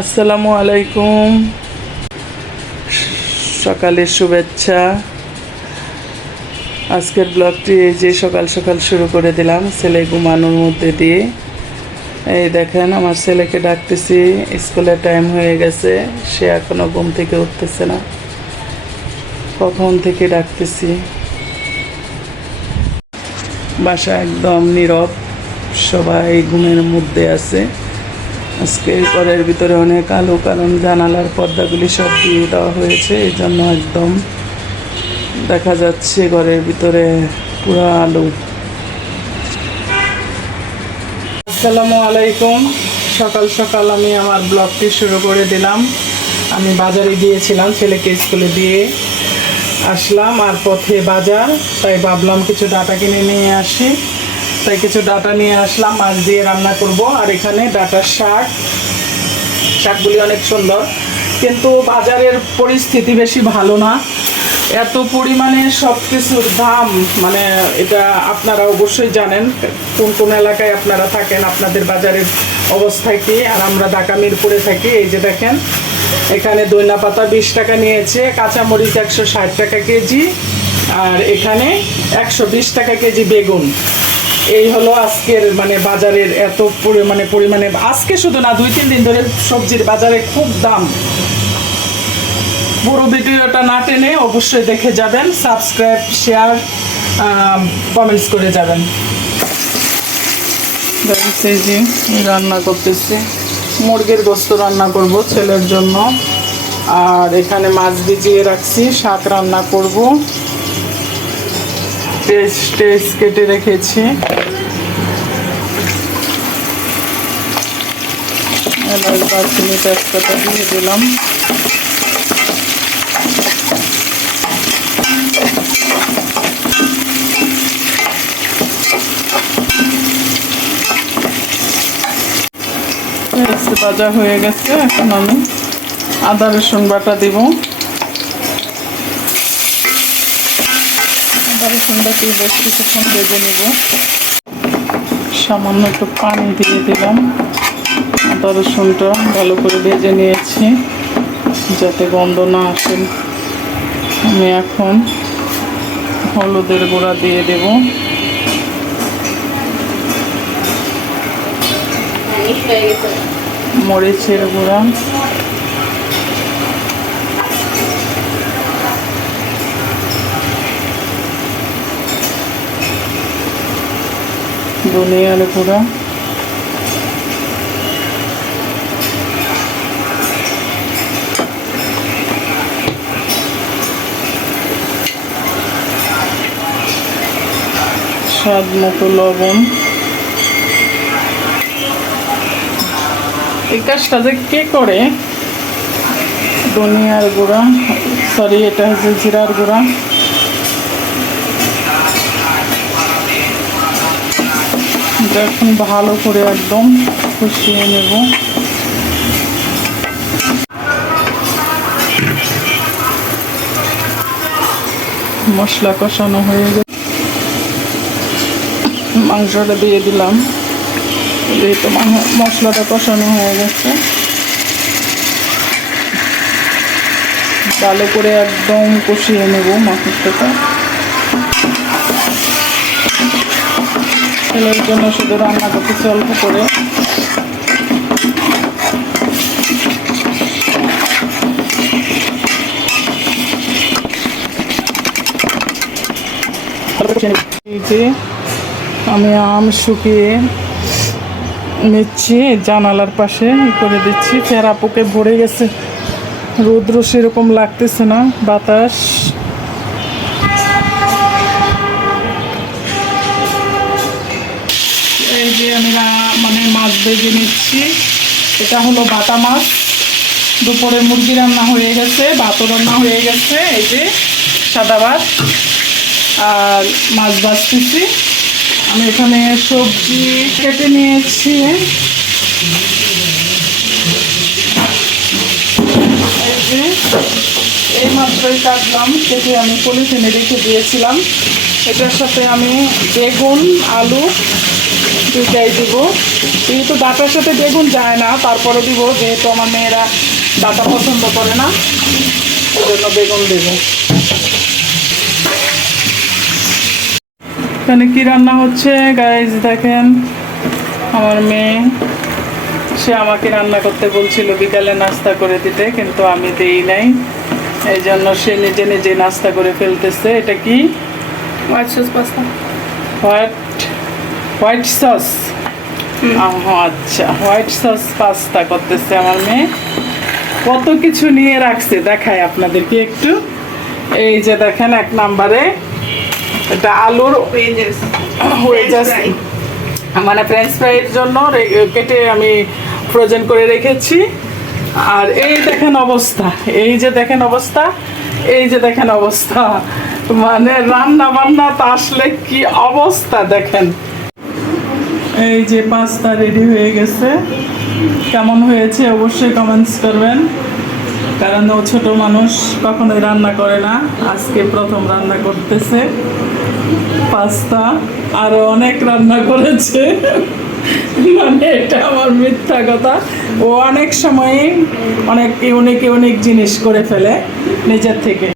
আসসালামু আলাইকুম। সকালের শুভেচ্ছা। আজকের ব্লগটি এই যে সকাল সকাল শুরু করে দিলাম ছেলে ঘুমানোর মধ্যে দিয়ে। এই দেখেন আমার ছেলেকে ডাকতেছি, স্কুলের টাইম হয়ে গেছে, সে এখনো ঘুম থেকে উঠতেছে না, কখন থেকে ডাকতেছি। বাসা একদম নীরব, সবাই ঘুমের মধ্যে আছে। আজকে ঘরের ভিতরে অনেক আলো, কারণ জানালার পর্দাগুলি সব দিয়ে দেওয়া হয়েছে, এই জন্য একদম দেখা যাচ্ছে ঘরের ভিতরে পুরো আলো। আসসালামু আলাইকুম। সকাল সকাল আমি আমার ব্লগটি শুরু করে দিলাম। আমি বাজারে গিয়েছিলাম, ছেলেকে স্কুলে দিয়ে আসলাম, আর পথে বাজার, তাই ভাবলাম কিছু ডাটা কিনে নিয়ে আসি, তাই কিছু ডাটা নিয়ে আসলাম, মাছ দিয়ে রান্না করব। আর এখানে ডাটার শাকগুলি অনেক সুন্দর, কিন্তু বাজারের পরিস্থিতি বেশি ভালো না, এত পরিমাণে সব কিছুর দাম, মানে এটা আপনারা অবশ্যই জানেন কোন কোন এলাকায় আপনারা থাকেন, আপনাদের বাজারের অবস্থা কি। আর আমরা ঢাকা মিরপুরে থাকি। এই যে দেখেন, এখানে দইনা পাতা 20 টাকা নিয়েছে, কাঁচামরিচ 160 টাকা কেজি, আর এখানে 120 টাকা কেজি বেগুন। এই হলো আজকের মানে বাজারের এত পরিমাণে আজকে শুধু না, 2-3 দিন ধরে সবজির বাজারে খুব দাম। পুরো ভিডিওটা না টেনে অবশ্যই দেখে যাবেন, সাবস্ক্রাইব, শেয়ার, কমেন্টস করে যাবেন। এই যে রান্না করতেছি, মুরগির গোস্ত রান্না করব ছেলের জন্য। আর এখানে মাছ ভিজিয়ে রাখছি, শাক রান্না করব, পেঁয়াজ কেটে রেখেছি। এবার দারচিনি তেজপাতা দিয়ে দিলাম। ভাজা হয়ে গেছে, এখন আমি আদা রসুন বাটা দিব। আদা রসুন বাটি বেশ কিছুক্ষণ ভেজে নেব। সামান্য একটু পানি দিয়ে দিলাম। আদা রসুনটা ভালো করে ভেজে নিয়েছি যাতে গন্ধ না আসে। আমি এখন হলুদের গুঁড়া দিয়ে দেব, মরিচের গুঁড়া, ধনিয়ার গুঁড়া, স্বাদ মতো লবণ। এই কাজটা যে কে করে, ধনিয়ার গুঁড়া, সরি এটা হচ্ছে জিরার গুঁড়া। এটা এখন ভালো করে একদম কষিয়ে নেব। মশলা কষানো হয়ে গেছে, মাংসটা দিয়ে দিলাম। যেহেতু মশলাটা কষানো হয়ে গেছে, ভালো করে একদম কষিয়ে নেব মাংসটা। ছেলের জন্য শুধু রান্না করতেছি অল্প করে। এই যে আমি আম শুকিয়ে নিচ্ছি, জানালার পাশে করে দিচ্ছি। ফের আপুকে ভরে গেছে, রৌদ্র সেরকম লাগতেছে না, বাতাস। এই যে আমি মাছ ভেজে নিচ্ছি, এটা হলো বাটা মাছ। দুপুরে মুরগি রান্না হয়ে গেছে, ভাতও রান্না হয়ে গেছে, এই যে সাদা ভাত আর মাছ ভাজতেছি। আমি এখানে সবজি কেটে নিয়েছি, এই মাত্রই কাটলাম, কেটে আমি পলিথিনে রেখে দিয়েছিলাম। এটার সাথে আমি বেগুন, আলু দুইটাই দিব। কিন্তু ডাটার সাথে বেগুন যায় না, তারপরে দিব, যেহেতু আমার মেয়েরা ডাটা পছন্দ করে না, ওই জন্য বেগুন দেব। এখানে কি রান্না হচ্ছে গাইজ দেখেন, আমার মেয়ে সে আমাকে রান্না করতে বলছিল বিকালে নাস্তা করে দিতে, কিন্তু আমি দেই নাই, এই জন্য সে নিজে নিজে নাস্তা করে ফেলতেছে। এটা কি? White sauce pasta. White sauce, আচ্ছা, হোয়াইট সস পাস্তা করতেছে আমার মেয়ে। কত কিছু নিয়ে রাখছে, দেখায় আপনাদেরকে একটু। এই যে দেখেন, এক নম্বরে এটা আলুর ওয়েজেস, মানে ফ্রেঞ্চ ফ্রাইয়ের জন্য কেটে আমি ফ্রোজেন করে রেখেছি। আর এই দেখেন অবস্থা, এই যে দেখেন অবস্থা, এই যে দেখেন অবস্থা, মানে রান্না বান্না তো আসলে কি অবস্থা দেখেন। এই যে পাস্তা রেডি হয়ে গেছে, কেমন হয়েছে অবশ্যই কমেন্টস করবেন, কারণ ও ছোট মানুষ, কখনোই রান্না করে না, আজকে প্রথম রান্না করতেছে পাস্তা। আরো অনেক রান্না করেছে, মানে এটা আমার মিথ্যা কথা। ও অনেক সময় অনেক ইউনিক ইউনিক জিনিস করে ফেলে নিজের থেকে।